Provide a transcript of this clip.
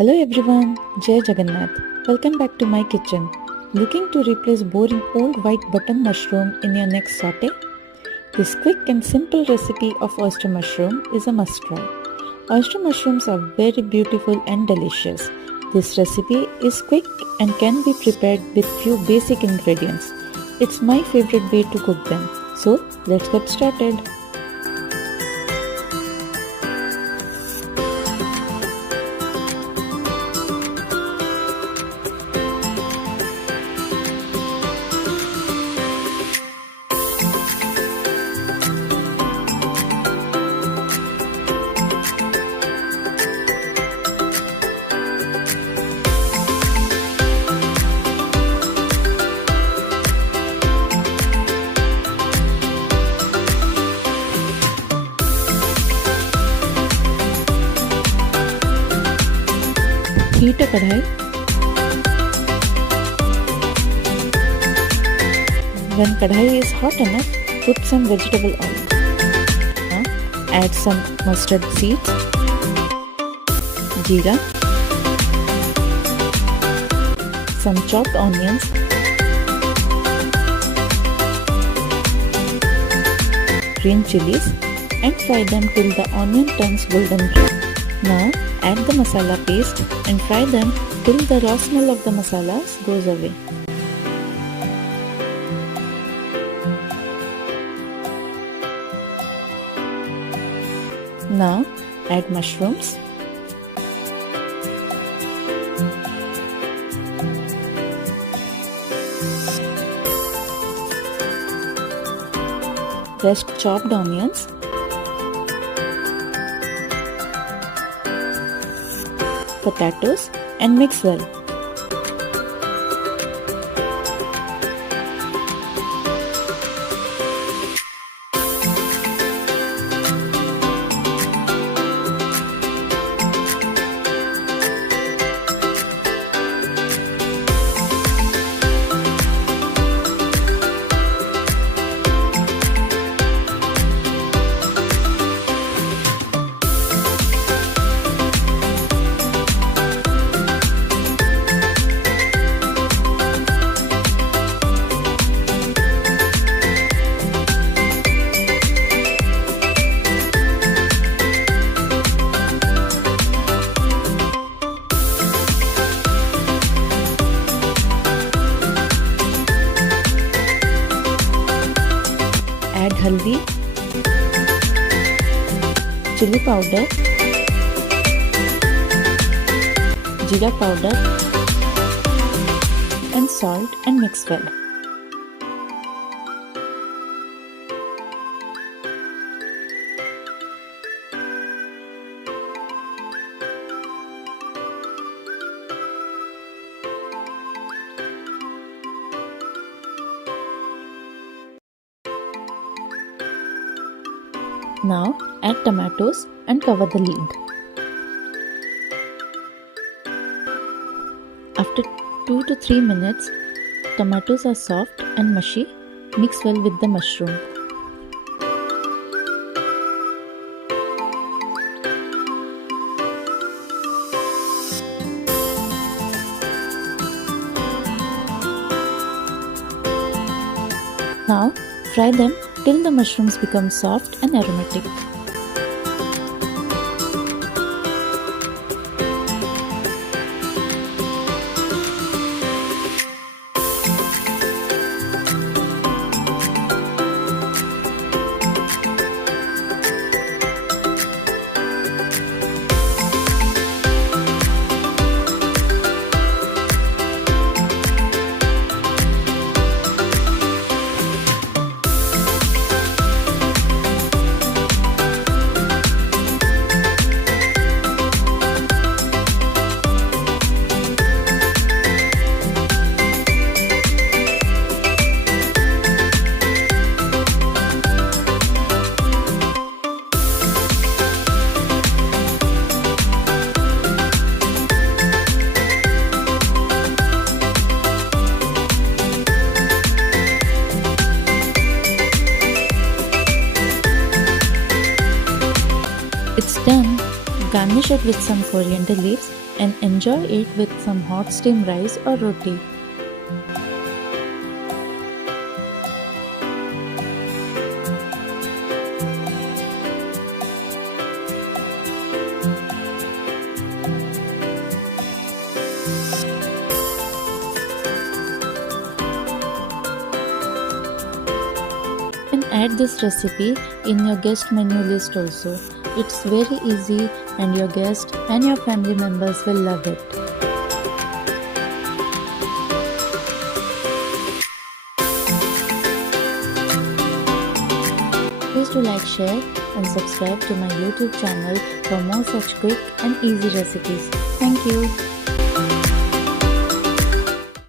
Hello everyone, Jai Jagannath. Welcome back to my kitchen. Looking to replace boring old white button mushroom in your next saute? This quick and simple recipe of oyster mushroom is a must try. Oyster mushrooms are very beautiful and delicious. This recipe is quick and can be prepared with few basic ingredients. It's my favorite way to cook them. So let's get started. Heat a kadhai. When kadhai is hot enough, put some vegetable oil. Now, add some mustard seeds, jeera, some chopped onions, green chilies, and fry them till the onion turns golden brown. Now add the masala paste and fry them till the raw smell of the masalas goes away. Now add mushrooms, fresh chopped onions, potatoes, and mix well. Add haldi, chili powder, jeera powder, and salt and mix well. Now add tomatoes and cover the lid. After 2 to 3 minutes, tomatoes are soft and mushy. Mix well with the mushroom. Now fry them till the mushrooms become soft and aromatic. It's done. Garnish it with some coriander leaves and enjoy it with some hot steamed rice or roti. And add this recipe in your guest menu list also. It's very easy and your guests and your family members will love it. Please do like, share and subscribe to my YouTube channel for more such quick and easy recipes. Thank you.